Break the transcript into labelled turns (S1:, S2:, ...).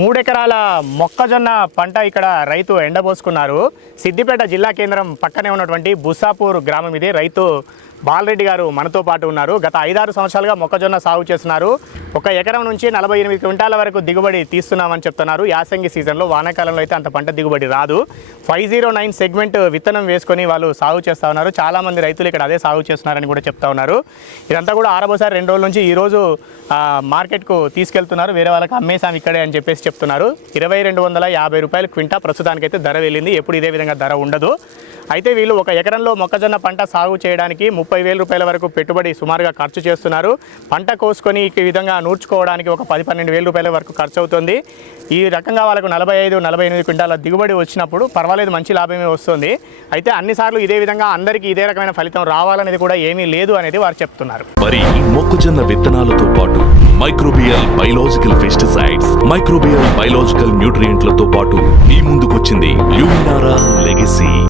S1: మూడెకరాల మొక్కజొన్న పంట ఇక్కడ రైతు ఎండబోసుకున్నారు. సిద్దిపేట జిల్లా కేంద్రం పక్కనే ఉన్నటువంటి బుసాపూర్ గ్రామం ఇది. రైతు బాలరెడ్డి గారు మనతో పాటు ఉన్నారు. గత ఐదారు సంవత్సరాలుగా మొక్కజొన్న సాగు చేస్తున్నారు. ఒక ఎకరం నుంచి నలభై ఎనిమిది క్వింటాల వరకు దిగుబడి తీస్తున్నామని చెప్తున్నారు. యాసంగి సీజన్లో వానాకాలంలో అయితే అంత పంట దిగుబడి రాదు. ఫైవ్ జీరో నైన్ సెగ్మెంట్ విత్తనం వేసుకొని వాళ్ళు సాగు చేస్తూ ఉన్నారు. చాలామంది రైతులు ఇక్కడ అదే సాగు చేస్తున్నారని కూడా చెప్తా ఉన్నారు. ఇదంతా కూడా ఆరబోసారి రెండు రోజుల నుంచి ఈరోజు మార్కెట్కు తీసుకెళ్తున్నారు. వేరే వాళ్ళకి అమ్మేసాం ఇక్కడే అని చెప్పేసి చెప్తున్నారు. ఇరవై రెండు వందల యాభై రూపాయలు క్వింటా ప్రస్తుతానికైతే ధర వెళ్ళింది. ఎప్పుడు ఇదే విధంగా ధర ఉండదు. అయితే వీళ్ళు ఒక ఎకరంలో మొక్కజొన్న పంట సాగు చేయడానికి ముప్పై వేల రూపాయల వరకు పెట్టుబడి సుమారుగా ఖర్చు చేస్తున్నారు. పంట కోసుకొని ఈ విధంగా నూర్చుకోవడానికి ఒక పది పన్నెండు వేల రూపాయల వరకు ఖర్చు అవుతుంది ఈ రకంగా వాళ్ళకు నలభై ఐదు నలభై ఎనిమిది క్వింటాల దిగుబడి వచ్చినప్పుడు పర్వాలేదు మంచి లాభమే వస్తుంది. అయితే అన్నిసార్లు ఇదే విధంగా అందరికీ ఇదే రకమైన ఫలితం రావాలనేది కూడా ఏమీ లేదు అనేది వారు చెప్తున్నారు.
S2: వరి మొక్కజొన్న విత్తనాలతో పాటు microbial biological pesticides microbial biological న్యూట్రియంట్లతో పాటు మీ ముందుకొచ్చింది ల్యూమినారా లెగసీ.